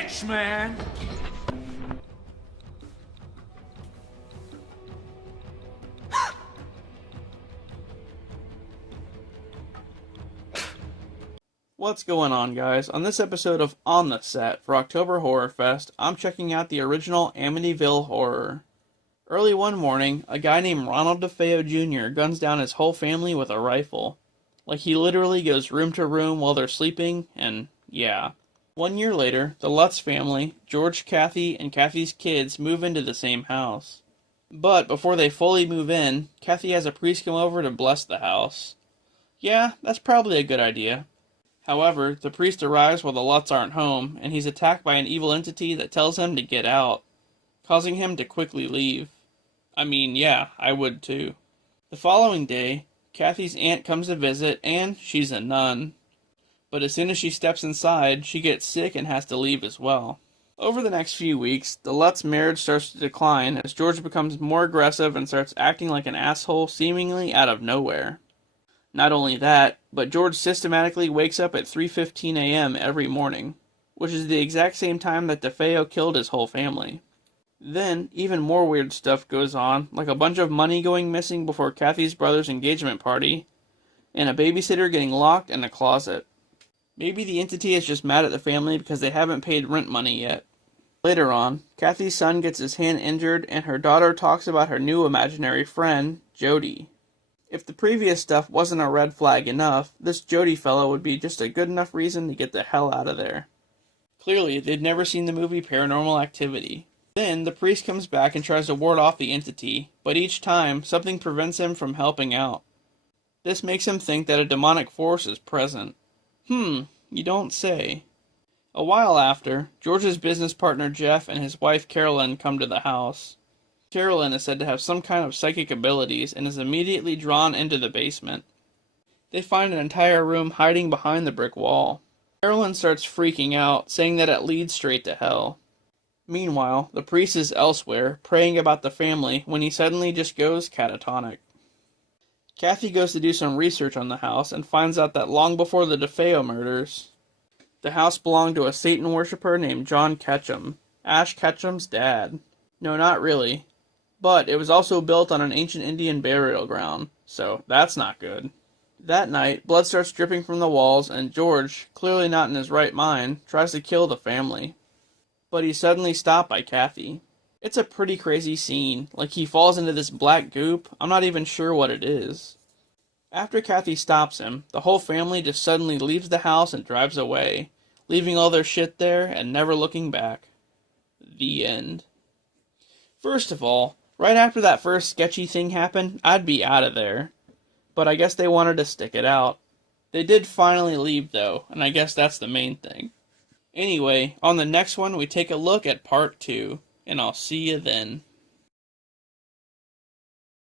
bitch, man! What's going on, guys? On this episode of On the Set for October Horrorfest, I'm checking out the original Amityville Horror. Early one morning, a guy named Ronald DeFeo Jr. guns down his whole family with a rifle. Like, he literally goes room to room while they're sleeping, and yeah. 1 year later, the Lutz family, George, Kathy, and Kathy's kids move into the same house. But before they fully move in, Kathy has a priest come over to bless the house. Yeah, that's probably a good idea. However, the priest arrives while the Lutz aren't home, and he's attacked by an evil entity that tells him to get out, causing him to quickly leave. I mean, yeah, I would too. The following day, Kathy's aunt comes to visit, and she's a nun. But as soon as she steps inside, she gets sick and has to leave as well. Over the next few weeks, the Lutz marriage starts to decline as George becomes more aggressive and starts acting like an asshole seemingly out of nowhere. Not only that, but George systematically wakes up at 3:15 a.m. every morning, which is the exact same time that DeFeo killed his whole family. Then, even more weird stuff goes on, like a bunch of money going missing before Kathy's brother's engagement party, and a babysitter getting locked in a closet. Maybe the entity is just mad at the family because they haven't paid rent money yet. Later on, Kathy's son gets his hand injured, and her daughter talks about her new imaginary friend, Jody. If the previous stuff wasn't a red flag enough, this Jody fellow would be just a good enough reason to get the hell out of there. Clearly, they'd never seen the movie Paranormal Activity. Then, the priest comes back and tries to ward off the entity, but each time, something prevents him from helping out. This makes him think that a demonic force is present. You don't say. A while after, George's business partner Jeff and his wife Carolyn come to the house. Carolyn is said to have some kind of psychic abilities and is immediately drawn into the basement. They find an entire room hiding behind the brick wall. Carolyn starts freaking out, saying that it leads straight to hell. Meanwhile, the priest is elsewhere, praying about the family, when he suddenly just goes catatonic. Kathy goes to do some research on the house and finds out that long before the DeFeo murders, the house belonged to a Satan worshiper named John Ketchum, Ash Ketchum's dad. No, not really. But it was also built on an ancient Indian burial ground, so that's not good. That night, blood starts dripping from the walls, and George, clearly not in his right mind, tries to kill the family. But he's suddenly stopped by Kathy. It's a pretty crazy scene, like he falls into this black goop. I'm not even sure what it is. After Kathy stops him, the whole family just suddenly leaves the house and drives away, leaving all their shit there and never looking back. The end. First of all, right after that first sketchy thing happened, I'd be out of there. But I guess they wanted to stick it out. They did finally leave, though, and I guess that's the main thing. Anyway, on the next one, we take a look at part 2, and I'll see you then.